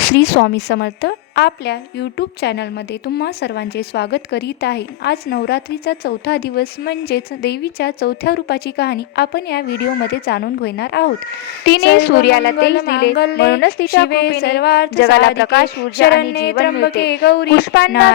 श्री स्वामी समर्थ आपल्या यूट्यूब चॅनलमध्ये तुम्हा सर्वांचे स्वागत करीत आहे. आज नवरात्रीचा चौथा दिवस म्हणजेच देवीच्या चौथ्या रूपाची कहाणी आपण या व्हिडिओमध्ये जाणून घेणार आहोत. तिने सूर्याला तेज दिले. म्हणूनच तिच्या जगाला प्रकाश ऊर्जा आणि जीवन मिळते. पुष्पांना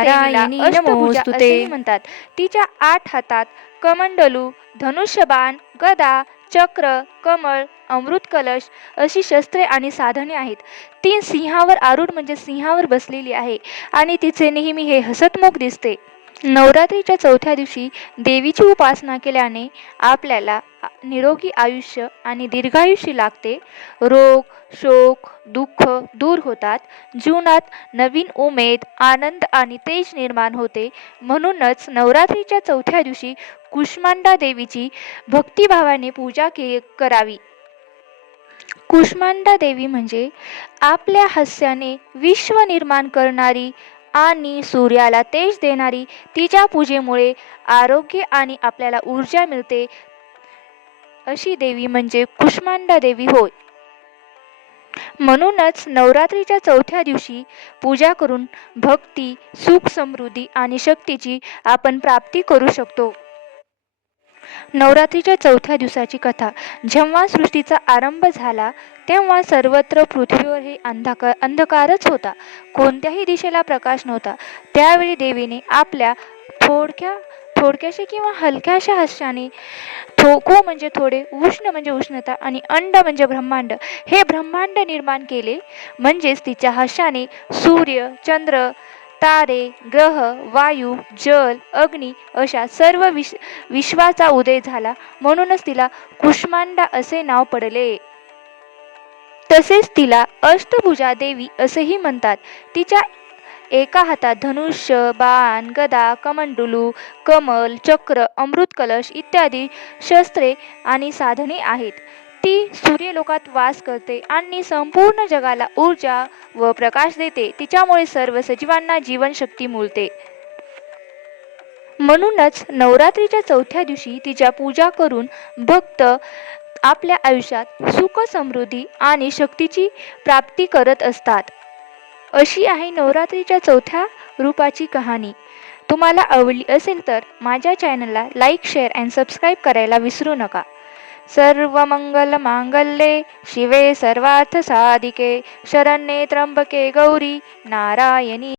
म्हणतात. तिच्या आठ हातात कमंडलू धनुष्यबाण गदा चक्र कमळ अमृत कलश अशी शस्त्रे आणि साधने आहेत. ती सिंहावर आरूढ म्हणजे सिंहावर बसलेली आहे आणि तिचे नेहमी हे हसतमुख दिसते. नवरात्रीच्या चौथ्या दिवशी देवीची उपासना केल्याने आपल्याला निरोगी आयुष्य आणि दीर्घायुष्य लागते. रोग शोक दुःख दूर होतात. जीवनात नवीन उमेद आनंद आणि तेज निर्माण होते. म्हणूनच नवरात्रीच्या चौथ्या दिवशी कुष्मांडा देवीची भक्तिभावाने पूजा के करावी. कुष्मांडा देवी म्हणजे आपल्या हास्याने विश्व निर्माण करणारी आणि सूर्याला तेज देणारी तिच्या पूजेमुळे आरोग्य आणि आपल्याला ऊर्जा मिळते. अशी देवी म्हणजे कुष्मांडा देवी होय. म्हणूनच नवरात्रीच्या चौथ्या दिवशी पूजा करून भक्ती सुख समृद्धी आणि शक्तीची आपण प्राप्ती करू शकतो. नवरात्रीच्या चौथ्या दिवसाची कथा. जेव्हा सृष्टीचा आरंभ झाला तेव्हा सर्वत्र पृथ्वीवर हे अंधकार अंधकारच होता. कोणत्याही दिशेला प्रकाश नव्हता. त्यावेळी देवीने आपल्या थोडक्या थोडक्याशा किंवा हलक्याशा हास्याने थोको म्हणजे थोडे उष्ण म्हणजे उष्णता आणि अंड म्हणजे ब्रह्मांड हे ब्रह्मांड निर्माण केले. म्हणजेच तिच्या हास्याने सूर्य चंद्र तारे ग्रह वायू जल अग्नी अशा सर्व विश विश्वाचा उदय झाला. म्हणूनच तिला कुष्मांडा असे नाव पडले. तसेच तिला अष्टभुजा देवी असेही म्हणतात. तिच्या एका हातात धनुष्य बाण गदा कमंडुलू कमल चक्र अमृत कलश इत्यादी शस्त्रे आणि साधने आहेत. ती सूर्यलोकात वास करते आणि संपूर्ण जगाला ऊर्जा व प्रकाश देते. तिच्यामुळे सर्व सजीवांना जीवनशक्ती मिळते. म्हणूनच नवरात्रीच्या चौथ्या दिवशी तिच्या पूजा करून भक्त आपल्या आयुष्यात सुख समृद्धी आणि शक्तीची प्राप्ती करत असतात. अशी आहे नवरात्रीच्या चौथ्या रूपाची कहाणी. तुम्हाला आवडली असेल तर माझ्या चॅनलला लाईक शेअर अँड सबस्क्राईब करायला विसरू नका. सर्व मंगल मांगल्ये शिवे सर्वार्थ साधिके शरण्ये त्र्यंबके गौरी नारायणी।